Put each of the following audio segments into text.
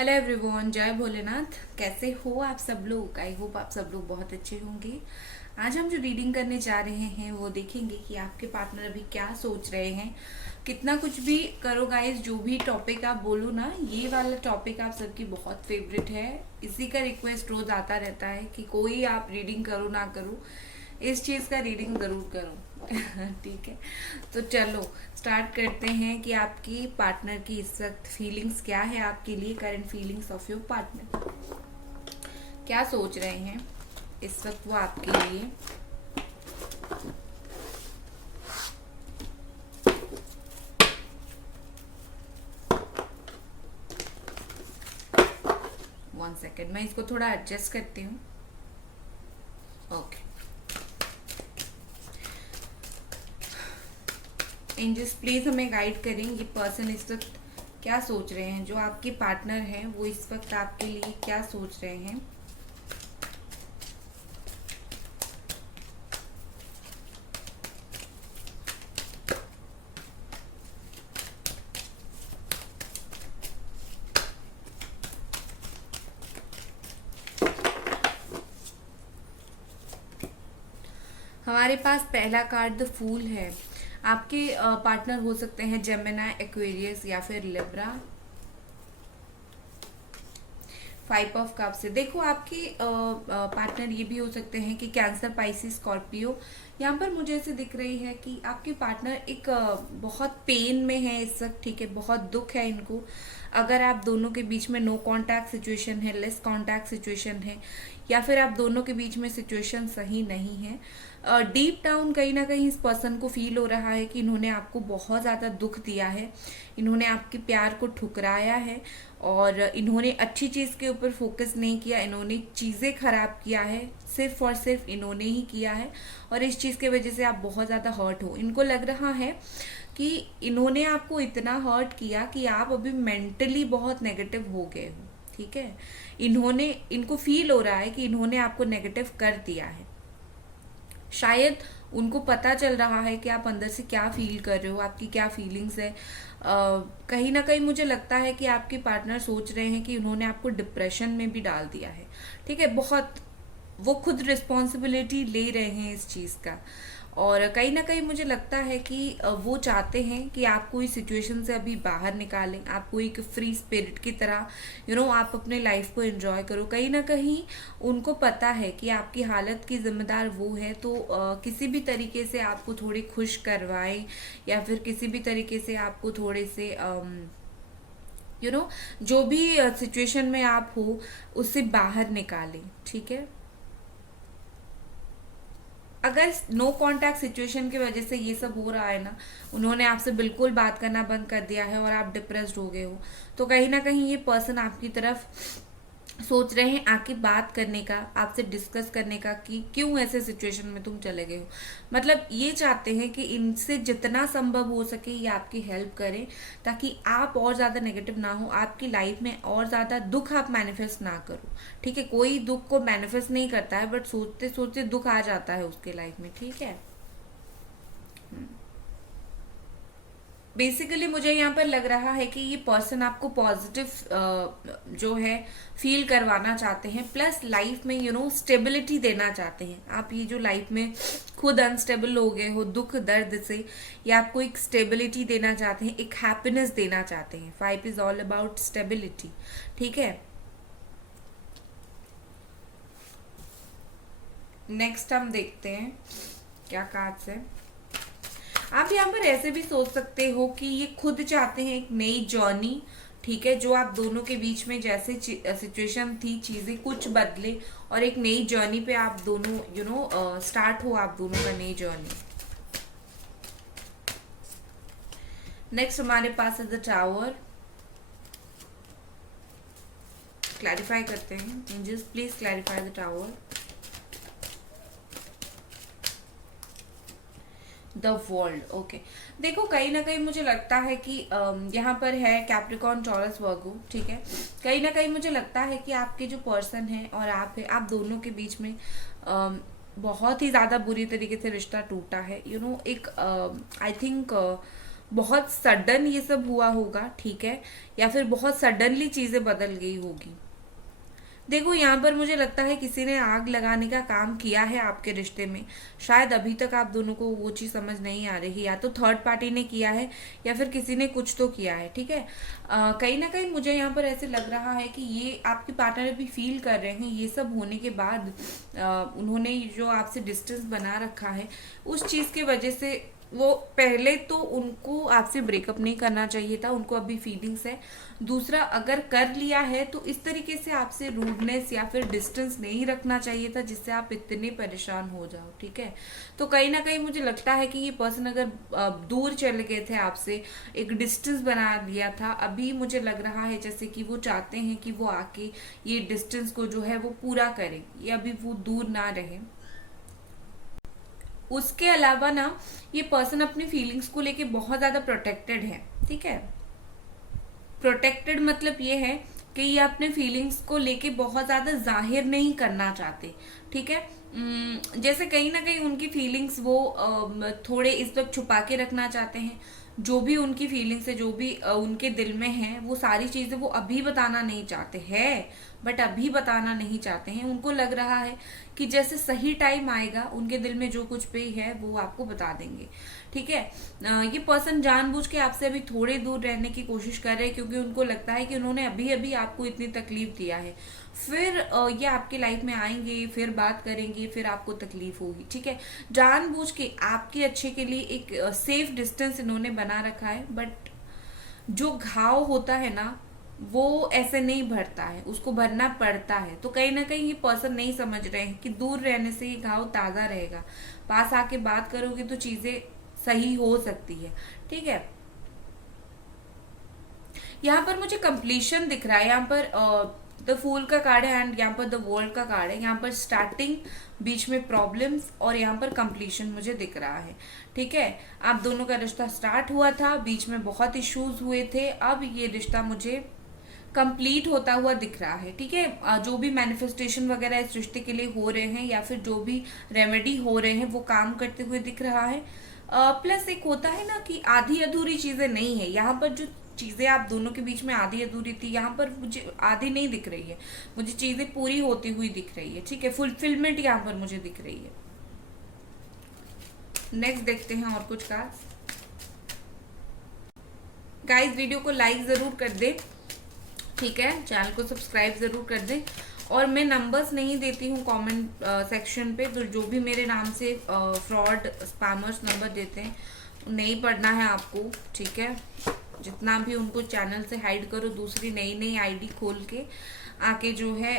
Hello everyone, जय भोलेनाथ। कैसे हो आप सब लोग? आई होप आप सब लोग बहुत अच्छे होंगे। आज हम जो रीडिंग करने जा रहे हैं वो देखेंगे कि आपके पार्टनर अभी क्या सोच रहे हैं। कितना कुछ भी करो गाइस, जो भी टॉपिक आप बोलो ना, ये वाला टॉपिक आप सबकी बहुत फेवरेट है। इसी का रिक्वेस्ट रोज आता रहता है कि कोई आप रीडिंग करो ना करो, इस चीज का रीडिंग जरूर करो। ठीक है, तो चलो स्टार्ट करते हैं कि आपकी पार्टनर की इस वक्त फीलिंग्स क्या है आपके लिए। Current feelings of your partner, क्या सोच रहे हैं इस वक्त वो आपके लिए। वन सेकेंड, मैं इसको थोड़ा एडजस्ट करती हूँ। ओके, एंजल्स प्लीज हमें गाइड करें, ये पर्सन इस वक्त क्या सोच रहे हैं। जो आपके पार्टनर हैं वो इस वक्त आपके लिए क्या सोच रहे हैं। हमारे पास पहला कार्ड द फूल है। आपके पार्टनर हो सकते हैं जेमिनी, एक्वेरियस या फिर लिब्रा। फाइव ऑफ कप से देखो आपके पार्टनर ये भी हो सकते हैं कि कैंसर, पाइसिस, स्कॉर्पियो। यहाँ पर मुझे ऐसे दिख रही है कि आपके पार्टनर एक बहुत पेन में है इस वक्त। ठीक है, बहुत दुख है इनको। अगर आप दोनों के बीच में नो कांटेक्ट सिचुएशन है, लेस कांटेक्ट सिचुएशन है, या फिर आप दोनों के बीच में सिचुएशन सही नहीं है, डीप डाउन कहीं ना कहीं इस पर्सन को फील हो रहा है कि इन्होंने आपको बहुत ज़्यादा दुख दिया है, इन्होंने आपके प्यार को ठुकराया है और इन्होंने अच्छी चीज़ के ऊपर फोकस नहीं किया, इन्होंने चीज़ें खराब किया है, सिर्फ और सिर्फ इन्होंने ही किया है। और इस चीज़ की वजह से आप बहुत ज़्यादा हर्ट हो। इनको लग रहा है कि इन्होंने आपको इतना हर्ट किया कि आप अभी मेंटली बहुत नेगेटिव हो गए हो। ठीक है, इनको फील हो रहा है कि इन्होंने आपको नेगेटिव कर दिया है। शायद उनको पता चल रहा है कि आप अंदर से क्या फील कर रहे हो, आपकी क्या फीलिंग्स है। कहीं ना कहीं मुझे लगता है कि आपके पार्टनर सोच रहे हैं कि उन्होंने आपको डिप्रेशन में भी डाल दिया है। ठीक है, बहुत वो खुद रिस्पॉन्सिबिलिटी ले रहे हैं इस चीज़ का। और कहीं ना कहीं मुझे लगता है कि वो चाहते हैं कि आपको इस सिचुएशन से अभी बाहर निकालें, आपको एक फ्री स्पिरिट की तरह आप अपने लाइफ को एंजॉय करो। कहीं ना कहीं उनको पता है कि आपकी हालत की जिम्मेदार वो है, तो किसी भी तरीके से आपको थोड़ी खुश करवाएं या फिर किसी भी तरीके से आपको थोड़े से जो भी सिचुएशन में आप हो उससे बाहर निकालें। ठीक है, अगर नो कांटेक्ट सिचुएशन की वजह से ये सब हो रहा है ना, उन्होंने आपसे बिल्कुल बात करना बंद कर दिया है और आप डिप्रेस्ड हो गए हो, तो कहीं ना कहीं ये पर्सन आपकी तरफ सोच रहे हैं आके बात करने का, आपसे डिस्कस करने का कि क्यों ऐसे सिचुएशन में तुम चले गए हो। मतलब ये चाहते हैं कि इनसे जितना संभव हो सके ये आपकी हेल्प करें, ताकि आप और ज़्यादा नेगेटिव ना हो, आपकी लाइफ में और ज़्यादा दुख आप मैनिफेस्ट ना करो। ठीक है, कोई दुख को मैनिफेस्ट नहीं करता है, बट सोचते सोचते दुख आ जाता है उसके लाइफ में। ठीक है, बेसिकली मुझे यहाँ पर लग रहा है कि ये पर्सन आपको पॉजिटिव जो है फील करवाना चाहते हैं, प्लस लाइफ में स्टेबिलिटी देना चाहते हैं। आप ये जो लाइफ में खुद अनस्टेबल हो गए हो दुख दर्द से, ये आपको एक स्टेबिलिटी देना चाहते हैं, एक हैप्पीनेस देना चाहते हैं। Five is all about stability. ठीक है, नेक्स्ट हम देखते हैं क्या कार्ड्स है। आप यहाँ पर ऐसे भी सोच सकते हो कि ये खुद चाहते हैं एक नई जर्नी। ठीक है, जो आप दोनों के बीच में जैसे सिचुएशन थी, चीजें कुछ बदले और एक नई जर्नी पे आप दोनों स्टार्ट हो आप दोनों का नई जर्नी। नेक्स्ट हमारे पास है द टावर। क्लैरिफाई करते हैं, angels please clarify the tower. The world. Okay, देखो कहीं ना कहीं मुझे लगता है कि यहाँ पर है कैप्रिकॉर्न, टॉरस, वर्गो। ठीक है, कहीं ना कहीं मुझे लगता है कि आपके जो पर्सन है और आप है, आप दोनों के बीच में बहुत ही ज़्यादा बुरी तरीके से रिश्ता टूटा है। एक आई थिंक बहुत सडन ये सब हुआ होगा, ठीक है, या फिर बहुत सडनली चीजें बदल गई होगी। देखो यहाँ पर मुझे लगता है किसी ने आग लगाने का काम किया है आपके रिश्ते में। शायद अभी तक आप दोनों को वो चीज़ समझ नहीं आ रही, या तो थर्ड पार्टी ने किया है या फिर किसी ने कुछ तो किया है, ठीक है। कहीं ना कहीं मुझे यहाँ पर ऐसे लग रहा है कि ये आपके पार्टनर भी फील कर रहे हैं, ये सब होने के बाद उन्होंने जो आपसे डिस्टेंस बना रखा है उस चीज़ के वजह से वो पहले तो उनको आपसे ब्रेकअप नहीं करना चाहिए था, उनको अभी फीलिंग्स है। दूसरा, अगर कर लिया है तो इस तरीके से आपसे रूडनेस या फिर डिस्टेंस नहीं रखना चाहिए था जिससे आप इतने परेशान हो जाओ, ठीक है। तो कहीं ना कहीं मुझे लगता है कि ये पर्सन अगर दूर चले गए थे आपसे, एक डिस्टेंस बना लिया था, अभी मुझे लग रहा है जैसे कि वो चाहते हैं कि वो आके ये डिस्टेंस को जो है वो पूरा करें, ये अभी वो दूर ना रहे। उसके अलावा ना, ये पर्सन अपनी फीलिंग्स को लेके बहुत ज्यादा प्रोटेक्टेड है, ठीक है। प्रोटेक्टेड मतलब ये है कि ये अपने फीलिंग्स को लेके बहुत ज्यादा जाहिर नहीं करना चाहते, ठीक है। जैसे कहीं ना कहीं उनकी फीलिंग्स वो थोड़े इस वक्त छुपा के रखना चाहते हैं। जो भी उनकी फीलिंग्स है, जो भी उनके दिल में है, वो सारी चीजें वो अभी बताना नहीं चाहते हैं, बट अभी बताना नहीं चाहते हैं। उनको लग रहा है कि जैसे सही टाइम आएगा, उनके दिल में जो कुछ भी है वो आपको बता देंगे, ठीक है। ये पर्सन जानबूझ के आपसे अभी थोड़े दूर रहने की कोशिश कर रहे हैं, क्योंकि उनको लगता है कि उन्होंने अभी अभी आपको इतनी तकलीफ दिया है, फिर ये आपके लाइफ में आएंगे, फिर बात करेंगे, फिर आपको तकलीफ होगी, ठीक है। जानबूझ के आपके अच्छे के लिए एक सेफ डिस्टेंस इन्होंने बना रखा है, बट जो घाव होता है ना, वो ऐसे नहीं भरता है, उसको भरना पड़ता है। तो कहीं ना कहीं ये पर्सन नहीं समझ रहे हैं कि दूर रहने से ये घाव ताजा रहेगा, पास आके बात करोगे तो चीजें सही हो सकती है, ठीक है। यहाँ पर मुझे कंप्लीशन दिख रहा है, यहाँ पर द फूल का कार्ड है एंड यहाँ पर द वर्ल्ड का कार्ड है। यहाँ पर स्टार्टिंग, बीच में प्रॉब्लम्स, और यहाँ पर कंप्लीशन मुझे दिख रहा है, ठीक है। आप दोनों का रिश्ता स्टार्ट हुआ था, बीच में बहुत इश्यूज हुए थे, अब ये रिश्ता मुझे कंप्लीट होता हुआ दिख रहा है, ठीक है। जो भी मैनिफेस्टेशन वगैरह इस रिश्ते के लिए हो रहे हैं या फिर जो भी रेमेडी हो रहे हैं वो काम करते हुए दिख रहा है। प्लस एक होता है ना कि आधी अधूरी चीजें नहीं है, यहाँ पर जो चीजें आप दोनों के बीच में आधी अधूरी थी, यहाँ पर मुझे आधी नहीं दिख रही है, मुझे चीजें पूरी होती हुई दिख रही है, ठीक है। फुलफिलमेंट यहाँ पर मुझे दिख रही है। नेक्स्ट देखते हैं और कुछ का। गाइस, वीडियो को लाइक जरूर कर दे, ठीक है, चैनल को सब्सक्राइब जरूर कर दें। और मैं नंबर्स नहीं देती हूँ कमेंट सेक्शन पे, तो जो भी मेरे नाम से फ्रॉड स्पैमर्स नंबर देते हैं नहीं पढ़ना है आपको, ठीक है। जितना भी उनको चैनल से हाइड करो, दूसरी नई नई आईडी खोल के आके जो है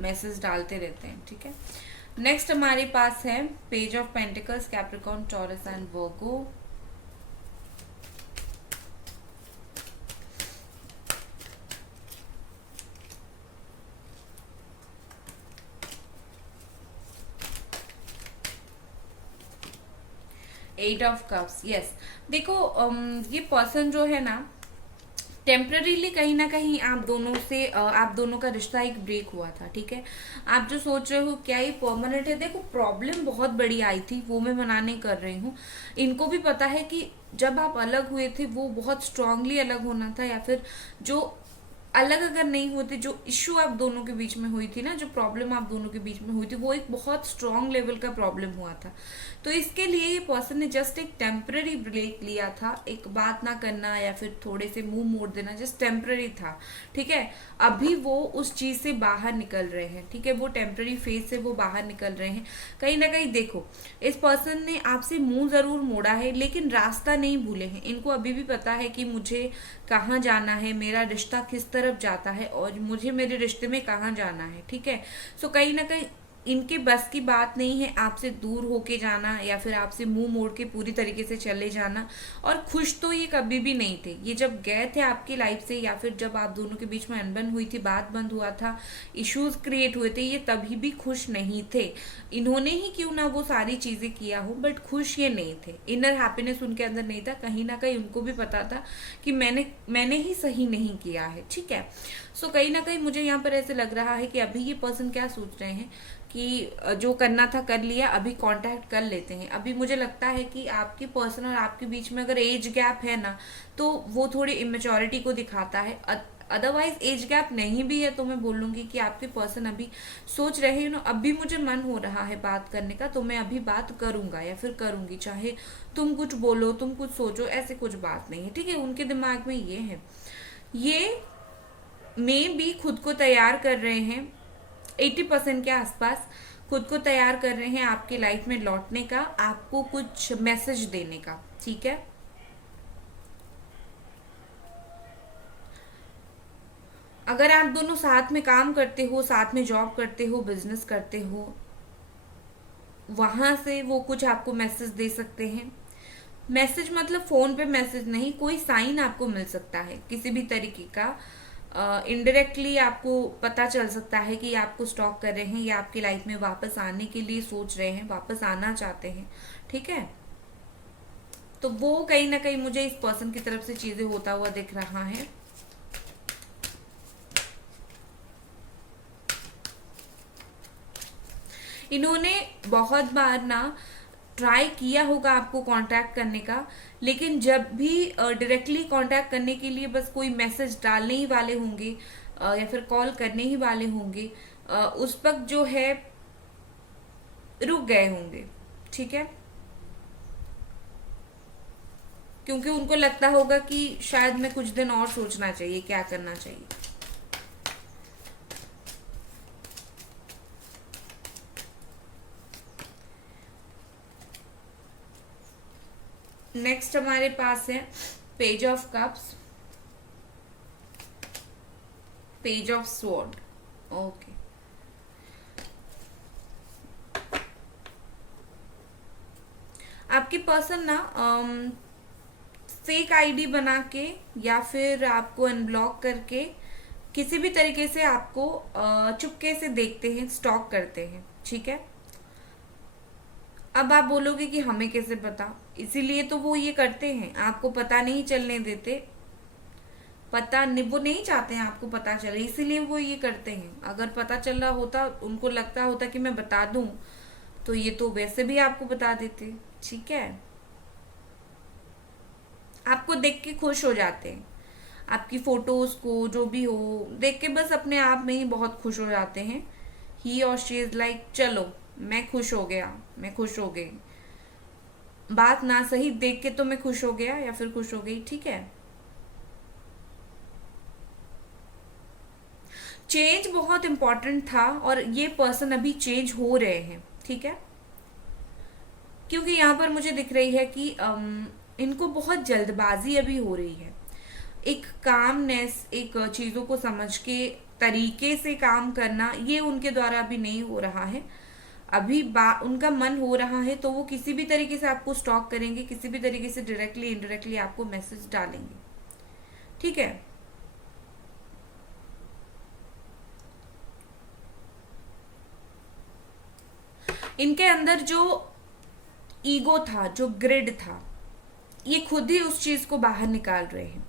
मैसेज डालते रहते हैं, ठीक है। नेक्स्ट हमारे पास है page of pentacles, Capricorn, Taurus and Virgo. Eight of cups, yes. देखो ये पर्सन जो है ना, टेम्पररीली कहीं ना कहीं आप दोनों से आप दोनों का रिश्ता एक ब्रेक हुआ था, ठीक है। आप जो सोच रहे हो क्या ये परमानेंट है, देखो प्रॉब्लम बहुत बड़ी आई थी, वो मैं मना नहीं कर रही हूँ। इनको भी पता है कि जब आप अलग हुए थे वो बहुत स्ट्रांगली अलग होना था, या फिर जो अलग अगर नहीं होते, जो इश्यू आप दोनों के बीच में हुई थी ना, जो प्रॉब्लम आप दोनों के बीच में हुई थी, वो एक बहुत स्ट्रांग लेवल का प्रॉब्लम हुआ था। तो इसके लिए ये पर्सन ने जस्ट एक टेम्पररी ब्रेक लिया था, एक बात ना करना या फिर थोड़े से मुंह मोड़ देना, जस्ट टेम्पररी था, ठीक है। अभी वो उस चीज से बाहर निकल रहे हैं, ठीक है, वो टेम्पररी फेज से वो बाहर निकल रहे हैं। कहीं ना कहीं देखो, इस पर्सन ने आपसे मुंह जरूर मोड़ा है, लेकिन रास्ता नहीं भूले हैं। इनको अभी भी पता है कि मुझे कहाँ जाना है, मेरा रिश्ता किस तरफ जाता है और मुझे मेरे रिश्ते में कहाँ जाना है, ठीक है। सो कहीं ना कहीं इनके बस की बात नहीं है आपसे दूर होके जाना या फिर आपसे मुंह मोड़ के पूरी तरीके से चले जाना। और खुश तो ये कभी भी नहीं थे, ये जब गए थे आपकी लाइफ से या फिर जब आप दोनों के बीच में अनबन हुई थी, बात बंद हुआ था, इश्यूज क्रिएट हुए थे, ये तभी भी खुश नहीं थे। इन्होंने ही क्यों ना वो सारी चीजें किया हो, बट खुश ये नहीं थे। इनर हैप्पीनेस उनके अंदर नहीं था। कहीं ना कहीं उनको भी पता था कि मैंने ही सही नहीं किया है, ठीक है। सो कहीं ना कहीं मुझे यहाँ पर ऐसे लग रहा है कि अभी ये पर्सन क्या सोच रहे हैं कि जो करना था कर लिया, अभी कांटेक्ट कर लेते हैं। अभी मुझे लगता है कि आपकी पर्सन और आपके बीच में अगर एज गैप है ना, तो वो थोड़ी इमेच्योरिटी को दिखाता है। अदरवाइज एज गैप नहीं भी है तो मैं बोलूंगी कि आपके पर्सन अभी सोच रहे हैं ना, अभी मुझे मन हो रहा है बात करने का तो मैं अभी बात करूंगा या फिर करूंगी, चाहे तुम कुछ बोलो, तुम कुछ सोचो, ऐसे कुछ बात नहीं है, ठीक है। उनके दिमाग में ये है, ये में भी खुद को तैयार कर रहे हैं 80% के आसपास, खुद को तैयार कर रहे हैं आपकी लाइफ में लौटने का, आपको कुछ मैसेज देने का, ठीक है। अगर आप दोनों साथ में काम करते हो, साथ में जॉब करते हो, बिजनेस करते हो, वहां से वो कुछ आपको मैसेज दे सकते हैं। मैसेज मतलब फोन पे मैसेज नहीं, कोई साइन आपको मिल सकता है किसी भी तरीके का। इनडायरेक्टली आपको पता चल सकता है कि आपको स्टॉक कर रहे हैं या आपकी लाइफ में वापस आने के लिए सोच रहे हैं, वापस आना चाहते हैं, ठीक है। तो वो कहीं ना कहीं मुझे इस पर्सन की तरफ से चीजें होता हुआ दिख रहा है। इन्होंने बहुत बार ना ट्राई किया होगा आपको कांटेक्ट करने का, लेकिन जब भी डायरेक्टली कांटेक्ट करने के लिए बस कोई मैसेज डालने ही वाले होंगे या फिर कॉल करने ही वाले होंगे, उस वक्त जो है रुक गए होंगे, ठीक है। क्योंकि उनको लगता होगा कि शायद मैं कुछ दिन और सोचना चाहिए, क्या करना चाहिए। नेक्स्ट हमारे पास है page of cups, page of sword. Okay, आपकी पर्सन ना फेक आईडी बना के या फिर आपको अनब्लॉक करके किसी भी तरीके से आपको चुपके से देखते हैं, स्टॉक करते हैं, ठीक है। अब आप बोलोगे कि हमें कैसे पता, इसीलिए तो वो ये करते हैं, आपको पता नहीं चलने देते, पता नहीं, वो नहीं चाहते हैं आपको पता चले, इसीलिए वो ये करते हैं। अगर पता चल रहा होता, उनको लगता होता कि मैं बता दूं, तो ये तो वैसे भी आपको बता देते, ठीक है। आपको देख के खुश हो जाते हैं, आपकी फोटोज को जो भी हो देख के बस अपने आप में ही बहुत खुश हो जाते हैं। ही और शी इज लाइक चलो मैं खुश हो गया, मैं खुश हो गई, बात ना सही, देख के तो मैं खुश हो गया या फिर खुश हो गई, ठीक है। चेंज बहुत इंपॉर्टेंट था और ये पर्सन अभी चेंज हो रहे हैं, ठीक है। क्योंकि यहाँ पर मुझे दिख रही है कि इनको बहुत जल्दबाजी अभी हो रही है। एक कामनेस, एक चीजों को समझ के तरीके से काम करना, ये उनके द्वारा अभी नहीं हो रहा है। अभी उनका मन हो रहा है तो वो किसी भी तरीके से आपको स्टॉक करेंगे, किसी भी तरीके से डायरेक्टली इनडायरेक्टली आपको मैसेज डालेंगे, ठीक है। इनके अंदर जो ईगो था, जो ग्रिड था, ये खुद ही उस चीज को बाहर निकाल रहे हैं।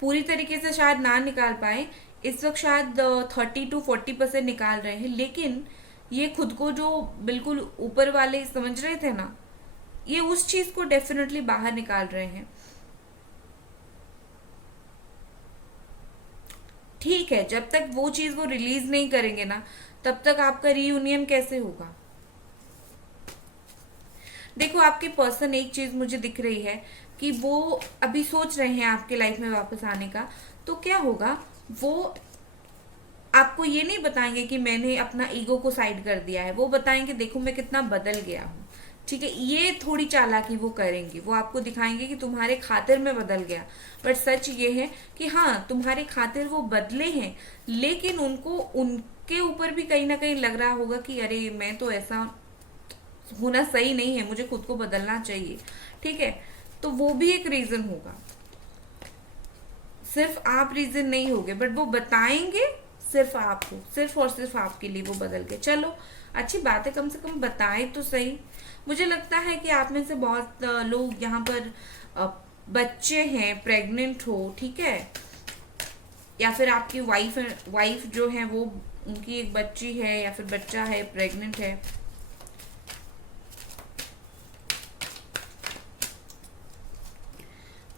पूरी तरीके से शायद ना निकाल पाए इस वक्त, शायद 30 to 40% निकाल रहे हैं, लेकिन ये खुद को जो बिल्कुल ऊपर वाले समझ रहे थे ना, ये उस चीज को डेफिनेटली बाहर निकाल रहे हैं। ठीक है, जब तक वो चीज वो रिलीज नहीं करेंगे ना, तब तक आपका रीयूनियन कैसे होगा। देखो आपके पर्सन, एक चीज मुझे दिख रही है कि वो अभी सोच रहे हैं आपके लाइफ में वापस आने का, तो क्या होगा, वो आपको ये नहीं बताएंगे कि मैंने अपना ईगो को साइड कर दिया है, वो बताएंगे देखो मैं कितना बदल गया हूँ, ठीक है। ये थोड़ी चालाकी वो करेंगे, वो आपको दिखाएंगे कि तुम्हारे खातिर मैं बदल गया, बट सच ये है कि हाँ तुम्हारे खातिर वो बदले हैं, लेकिन उनको उनके ऊपर भी कहीं ना कहीं लग रहा होगा कि अरे मैं तो ऐसा होना सही नहीं है, मुझे खुद को बदलना चाहिए, ठीक है। तो वो भी एक रीजन होगा, सिर्फ आप रीजन नहीं होगे, बट वो बताएंगे सिर्फ आपको, सिर्फ और सिर्फ आपके लिए वो बदल के। चलो अच्छी बात है, कम से कम बताए तो सही। मुझे लगता है कि आप में से बहुत लोग यहाँ पर बच्चे हैं, प्रेग्नेंट हो, ठीक है, या फिर आपकी वाइफ जो है वो उनकी एक बच्ची है या फिर बच्चा है, प्रेग्नेंट है।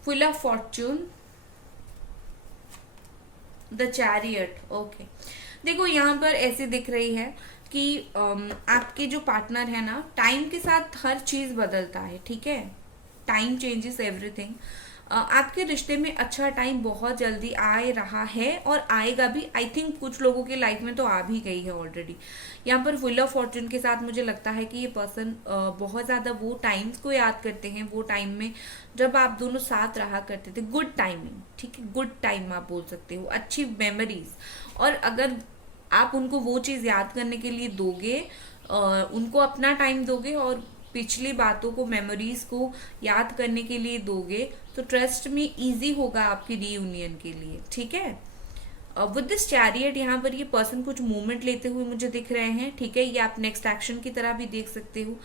Full of Fortune, the chariot. Okay, देखो यहाँ पर ऐसे दिख रही है कि आपके जो पार्टनर है ना, टाइम के साथ हर चीज बदलता है, ठीक है। Time changes everything. आपके रिश्ते में अच्छा टाइम बहुत जल्दी आ रहा है और आएगा भी। आई थिंक कुछ लोगों की लाइफ में तो आ भी गई है ऑलरेडी। यहाँ पर व्हील ऑफ फॉर्च्यून के साथ मुझे लगता है कि ये पर्सन बहुत ज़्यादा वो टाइम्स को याद करते हैं, वो टाइम में जब आप दोनों साथ रहा करते थे। गुड टाइमिंग, ठीक है, गुड टाइम आप बोल सकते हो, अच्छी मेमोरीज। और अगर आप उनको वो चीज़ याद करने के लिए दोगे, उनको अपना टाइम दोगे और पिछली बातों को, मेमोरीज को याद करने के लिए दोगे, तो ट्रस्ट में इजी होगा आपकी रीयूनियन के लिए, ठीक है। विद दिस चैरियट यहाँ पर ये पर्सन कुछ मूवमेंट लेते हुए मुझे दिख रहे हैं, ठीक है। ये आप नेक्स्ट एक्शन की तरह भी देख सकते हो।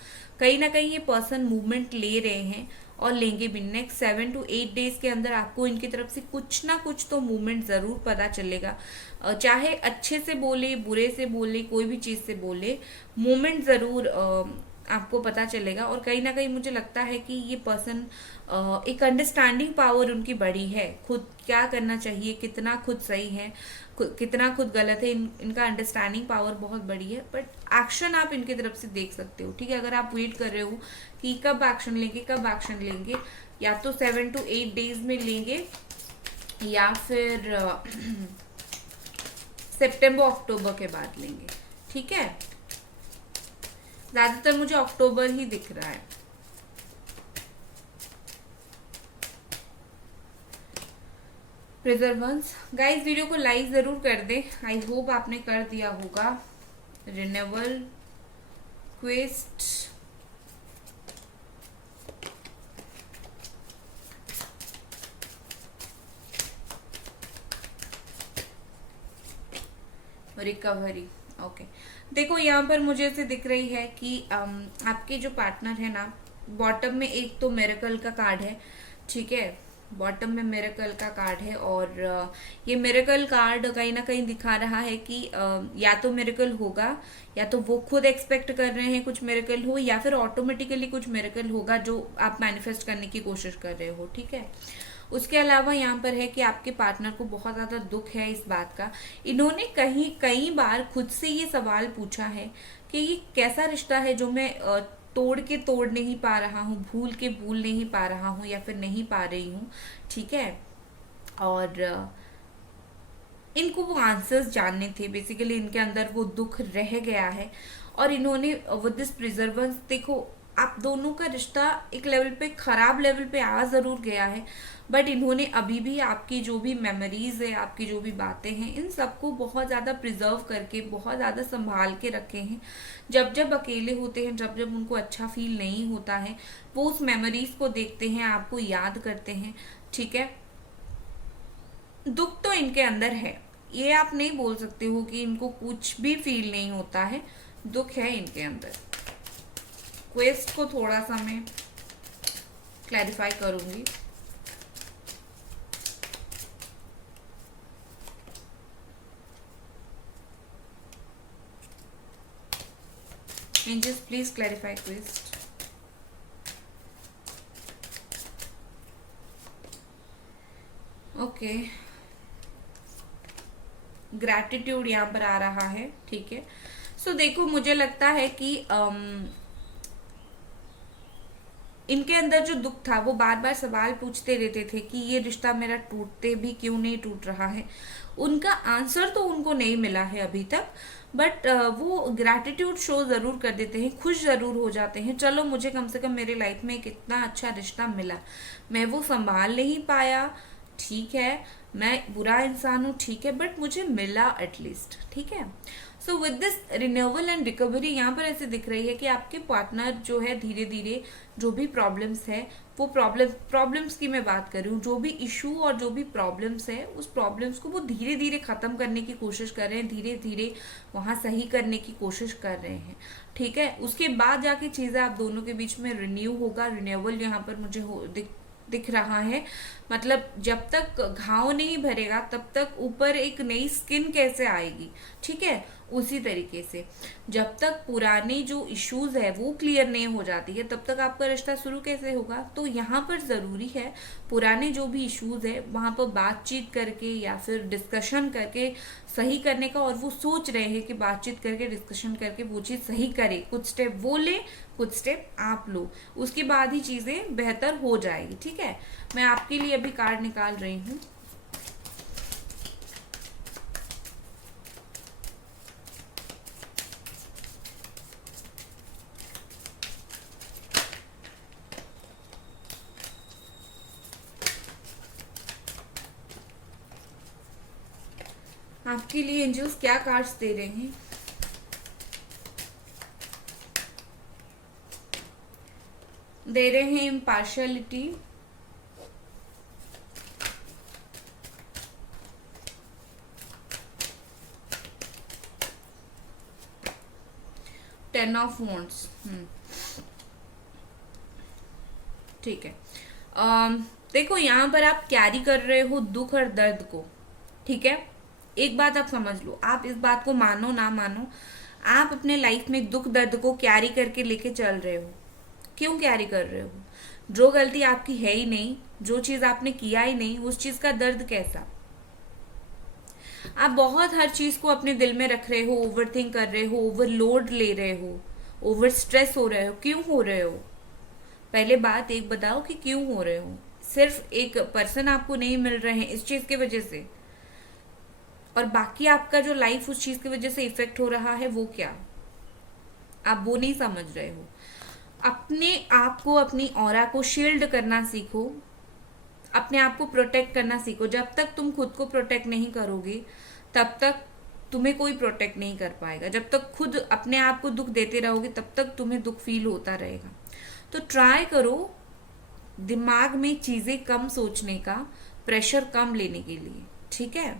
कहीं ना कहीं ये पर्सन मूवमेंट ले रहे हैं और लेंगे भी। नेक्स्ट 7 to 8 डेज के अंदर आपको इनकी तरफ से कुछ ना कुछ तो मूवमेंट जरूर पता चलेगा। चाहे अच्छे से बोले, बुरे से बोले, कोई भी चीज से बोले, मूवमेंट जरूर आपको पता चलेगा। और कहीं ना कहीं मुझे लगता है कि ये पर्सन, एक अंडरस्टैंडिंग पावर उनकी बड़ी है, खुद क्या करना चाहिए, कितना खुद सही है, कितना खुद गलत है, इनका अंडरस्टैंडिंग पावर बहुत बड़ी है। बट एक्शन आप इनकी तरफ से देख सकते हो, ठीक है। अगर आप वेट कर रहे हो कि कब एक्शन लेंगे, कब एक्शन लेंगे, या तो 7 to 8 डेज में लेंगे या फिर सितंबर अक्टूबर के बाद लेंगे, ठीक है। ज्यादातर मुझे अक्टूबर ही दिख रहा है। प्रिजर्वेंस, गाइस वीडियो को लाइक जरूर कर दे। आई होप आपने कर दिया होगा। Renewal, quest, recovery. ओके, देखो यहाँ पर मुझे ऐसे दिख रही है कि आपके जो पार्टनर है ना, बॉटम में एक तो मिरेकल का कार्ड है, ठीक है। बॉटम में मिरेकल का कार्ड है और ये मिरेकल कार्ड कहीं ना कहीं दिखा रहा है कि या तो मिरेकल होगा, या तो वो खुद एक्सपेक्ट कर रहे हैं कुछ मिरेकल हो, या फिर ऑटोमेटिकली कुछ मिरेकल होगा जो आप मैनिफेस्ट करने की कोशिश कर रहे हो, ठीक है। उसके अलावा यहाँ पर है कि आपके पार्टनर को बहुत ज्यादा दुख है इस बात का। इन्होंने कई बार खुद से ये सवाल पूछा है कि ये कैसा रिश्ता है जो मैं तोड़ के तोड़ नहीं पा रहा हूँ, भूल के भूल नहीं पा रहा हूँ, या फिर नहीं पा रही हूँ, ठीक है। और इनको वो आंसर्स जानने थे, बेसिकली इनके अंदर वो दुख रह गया है। और इन्होंने विद दिस प्रिजर्वेंस, देखो आप दोनों का रिश्ता एक लेवल पे, खराब लेवल पे आ जरूर गया है, बट इन्होंने अभी भी आपकी जो भी मेमोरीज है, आपकी जो भी बातें हैं, इन सबको बहुत ज्यादा प्रिजर्व करके, बहुत ज्यादा संभाल के रखे हैं। जब जब अकेले होते हैं, जब जब उनको अच्छा फील नहीं होता है, वो उस मेमोरीज को देखते हैं, आपको याद करते हैं, ठीक है। दुख तो इनके अंदर है, ये आप नहीं बोल सकते हो कि इनको कुछ भी फील नहीं होता है, दुख है इनके अंदर। क्वेस्ट को थोड़ा सा मैं क्लैरिफाई करूंगी। Angels please clarify quest. Okay, gratitude यहाँ पर आ रहा है, ठीक है। सो देखो मुझे लगता है कि इनके अंदर जो दुख था, वो बार बार सवाल पूछते रहते थे कि ये रिश्ता मेरा टूटते भी क्यों नहीं टूट रहा है। उनका आंसर तो उनको नहीं मिला है अभी तक, बट वो ग्रैटिट्यूड शो जरूर कर देते हैं, खुश जरूर हो जाते हैं। चलो मुझे कम से कम मेरे लाइफ में एक इतना अच्छा रिश्ता मिला, मैं वो संभाल नहीं पाया, ठीक है, मैं बुरा इंसान हूँ, ठीक है, बट मुझे मिला एटलीस्ट, ठीक है। So with this renewal and recovery, यहाँ पर ऐसे दिख रही है कि आपके पार्टनर जो है धीरे धीरे जो भी प्रॉब्लम्स है, वो प्रॉब्लम्स की मैं बात कर रही हूँ, जो भी इशू और जो भी प्रॉब्लम्स है, उस प्रॉब्लम्स को वो धीरे धीरे खत्म करने की कोशिश कर रहे हैं, धीरे धीरे वहाँ सही करने की कोशिश कर रहे हैं, ठीक है। उसके बाद जाके चीजें आप दोनों के बीच में रिन्यू होगा। रिन्यूअल यहाँ पर मुझे दिख रहा है। मतलब जब तक घाव नहीं भरेगा तब तक ऊपर एक नई स्किन कैसे आएगी, ठीक है। उसी तरीके से जब तक पुराने जो इश्यूज है वो क्लियर नहीं हो जाती है तब तक आपका रिश्ता शुरू कैसे होगा। तो यहाँ पर ज़रूरी है पुराने जो भी इश्यूज है वहाँ पर बातचीत करके या फिर डिस्कशन करके सही करने का, और वो सोच रहे हैं कि बातचीत करके डिस्कशन करके वो चीज़ सही करे, कुछ स्टेप वो ले कुछ स्टेप आप लो, उसके बाद ही चीज़ें बेहतर हो जाएगी, ठीक है। मैं आपके लिए अभी कार्ड निकाल रही हूँ। आपके लिए एंजल्स क्या कार्ड्स दे रहे हैं? दे रहे हैं इम्पार्शियलिटी, टेन ऑफ वॉन्ड्स, ठीक है। देखो यहाँ पर आप कैरी कर रहे हो दुख और दर्द को, ठीक है। एक बात आप समझ लो, आप इस बात को मानो ना मानो, आप अपने लाइफ में दुख दर्द को कैरी करके लेके चल रहे हो। क्यों कैरी कर रहे हो? जो गलती आपकी है ही नहीं, जो चीज आपने किया ही नहीं, उस चीज का दर्द कैसा? आप बहुत हर चीज को अपने दिल में रख रहे हो, ओवर थिंक कर रहे हो, ओवरलोड ले रहे हो, ओवर स्ट्रेस हो रहे हो। क्यों हो रहे हो? पहले बात एक बताओ कि क्यों हो रहे हो। सिर्फ एक पर्सन आपको नहीं मिल रहे हैं इस चीज की वजह से, और बाकी आपका जो लाइफ उस चीज की वजह से इफेक्ट हो रहा है वो क्या? आप वो नहीं समझ रहे हो। अपने आप को, अपनी ऑरा को शील्ड करना सीखो, अपने आप को प्रोटेक्ट करना सीखो। जब तक तुम खुद को प्रोटेक्ट नहीं करोगे तब तक तुम्हें कोई प्रोटेक्ट नहीं कर पाएगा। जब तक खुद अपने आप को दुख देते रहोगे तब तक तुम्हें दुख फील होता रहेगा। तो ट्राई करो दिमाग में चीजें कम सोचने का, प्रेशर कम लेने के लिए, ठीक है।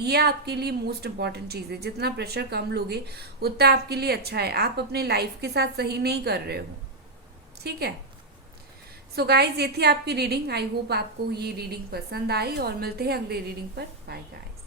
ये आपके लिए मोस्ट इम्पॉर्टेंट चीज है। जितना प्रेशर कम लोगे उतना आपके लिए अच्छा है। आप अपने लाइफ के साथ सही नहीं कर रहे हो, ठीक है। सो गाइज, ये थी आपकी रीडिंग। आई होप आपको ये रीडिंग पसंद आई, और मिलते हैं अगले रीडिंग पर। Bye guys.